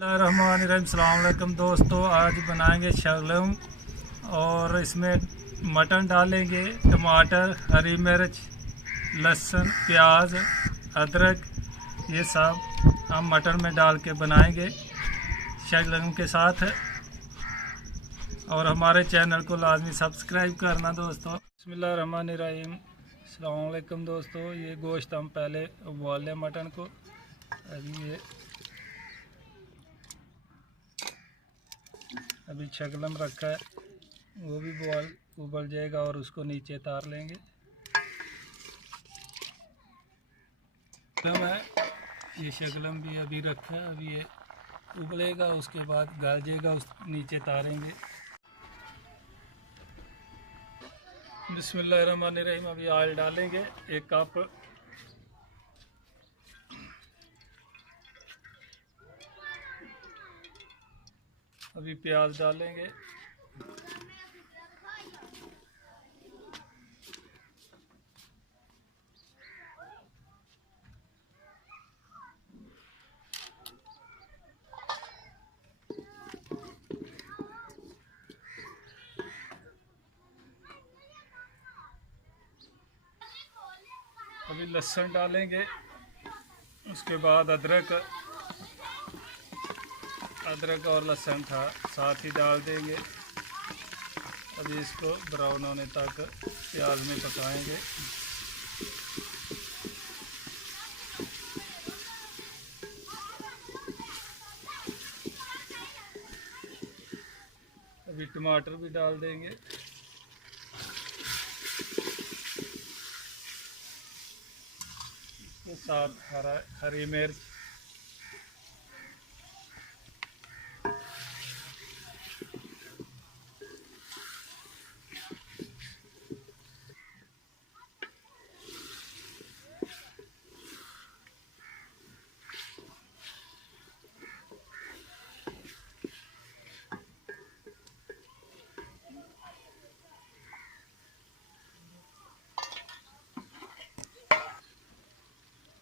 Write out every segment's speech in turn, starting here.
अस्सलामुअलैकुम दोस्तों, आज बनाएंगे शलगम और इसमें मटन डालेंगे, टमाटर, हरी मिर्च, लहसुन, प्याज, अदरक, ये सब हम मटन में डाल के बनाएंगे शलगम के साथ। और हमारे चैनल को लाजमी सब्सक्राइब करना दोस्तों। बिस्मिल्लाहिर्रहमानिर्रहीम। अस्सलामुअलैकुम दोस्तों, ये गोश्त हम पहले उबाल लें मटन को। अभी शलगम रखा है, वो भी उबल जाएगा और उसको नीचे तार लेंगे। ये शलगम भी अभी रखा है, अभी ये उबलेगा, उसके बाद गल जाएगा, उस नीचे तारेंगे। बिस्मिल्लाहिर्रहमानिर्रहीम। अभी ऑयल डालेंगे 1 कप। अभी प्याज डालेंगे। अभी लहसुन डालेंगे, उसके बाद अदरक और लहसुन था साथ ही डाल देंगे। अभी इसको ब्राउन होने तक प्याज में पकाएंगे। अभी टमाटर भी डाल देंगे। इसके साथ हरी मिर्च,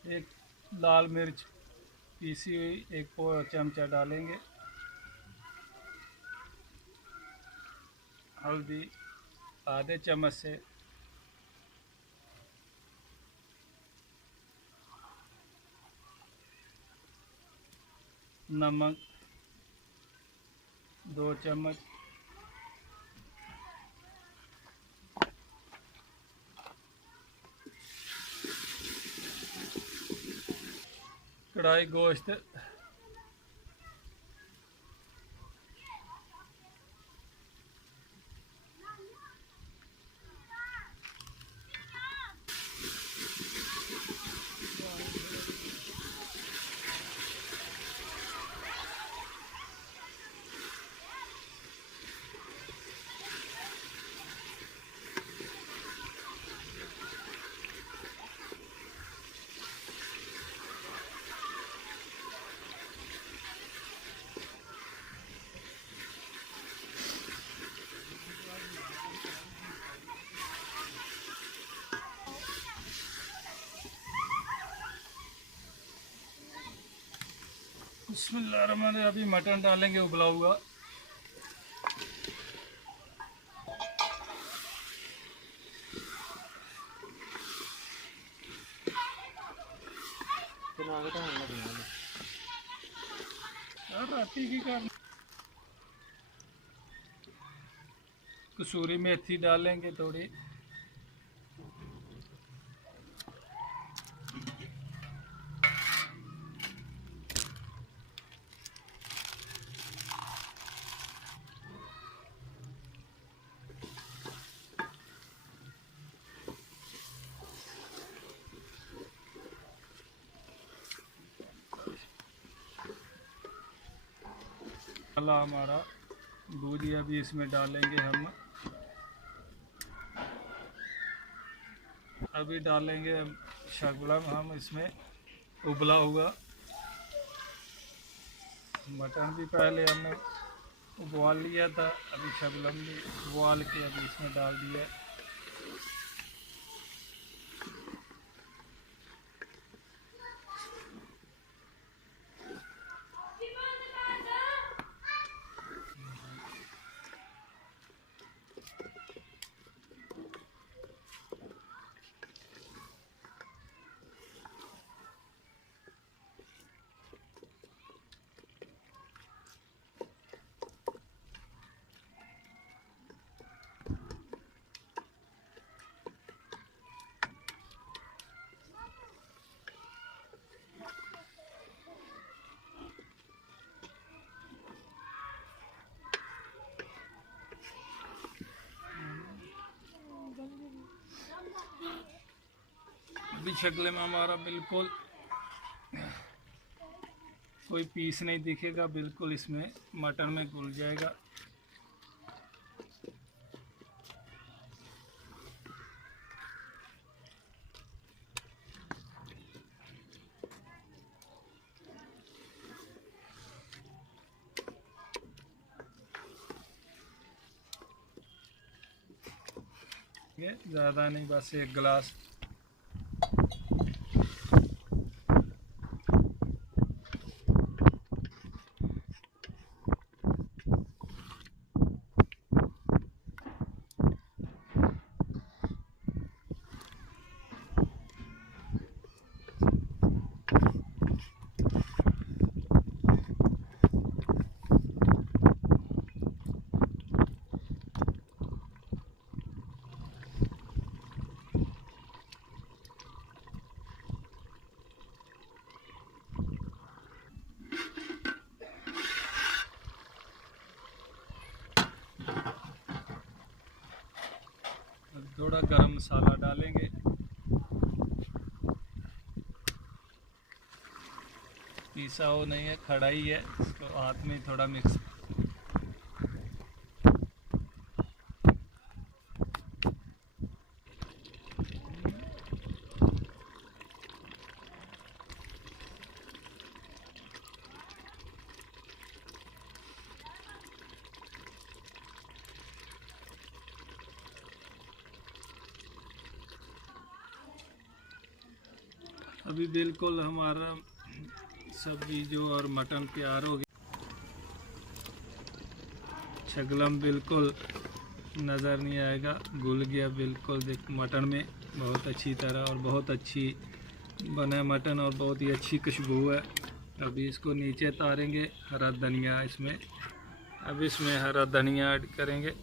एक लाल मिर्च पीसी हुई 1 चमचा डालेंगे। हल्दी आधे चम्मच से, नमक 2 चम्मच, कढ़ाई गोश्त बिस्मिल्लाहिर्रहमानिर्रहीम। अभी मटन डालेंगे उबला हुआ। कसूरी मेथी डालेंगे थोड़ी। मसाला हमारा भूजी अभी इसमें डालेंगे हम। अभी डालेंगे शलगम हम इसमें उबला हुआ। मटन भी पहले हमने उबाल लिया था, अभी शलगम भी उबाल के अभी इसमें डाल दिया। अभी शक्ल में हमारा बिल्कुल कोई पीस नहीं दिखेगा, बिल्कुल इसमें मटन में घुल जाएगा। ये ज़्यादा नहीं, बस 1 गिलास। थोड़ा गरम मसाला डालेंगे। पीसा हो नहीं है, खड़ा ही है, इसको हाथ में थोड़ा मिक्स। अभी बिल्कुल हमारा सब्जी जो और मटन तैयार हो गया। शक्ल बिल्कुल नज़र नहीं आएगा, घुल गया बिल्कुल। देख मटन में बहुत अच्छी तरह और बहुत अच्छी बना मटन और बहुत ही अच्छी खुशबू है। अभी इसको नीचे तारेंगे। हरा धनिया इसमें, अब इसमें हरा धनिया ऐड करेंगे।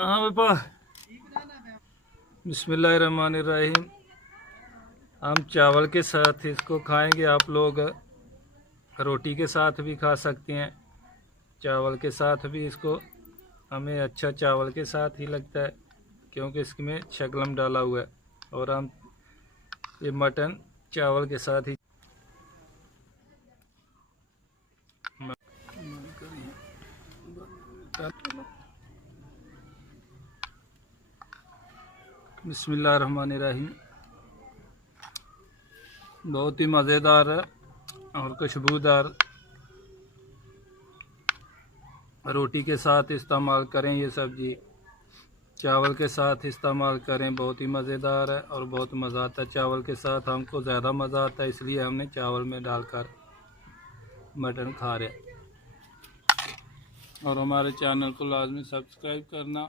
हाँ पापा, बिस्मिल्लाहिर्रहमानिर्रहीम। हम चावल के साथ इसको खाएंगे। आप लोग रोटी के साथ भी खा सकते हैं, चावल के साथ भी। इसको हमें अच्छा चावल के साथ ही लगता है क्योंकि इसमें शक्लम डाला हुआ है, और हम ये मटन चावल के साथ ही। बिस्मिल्लाहिर्रहमानिर्रहीम। बहुत ही मज़ेदार है और खुशबूदार। रोटी के साथ इस्तेमाल करें, ये सब्ज़ी चावल के साथ इस्तेमाल करें, बहुत ही मज़ेदार है और बहुत मज़ा आता है। चावल के साथ हमको ज़्यादा मज़ा आता है, इसलिए हमने चावल में डालकर मटन खा रहे। और हमारे चैनल को लाजमी सब्सक्राइब करना।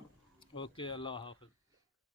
ओके, अल्लाह हाफ़िज़।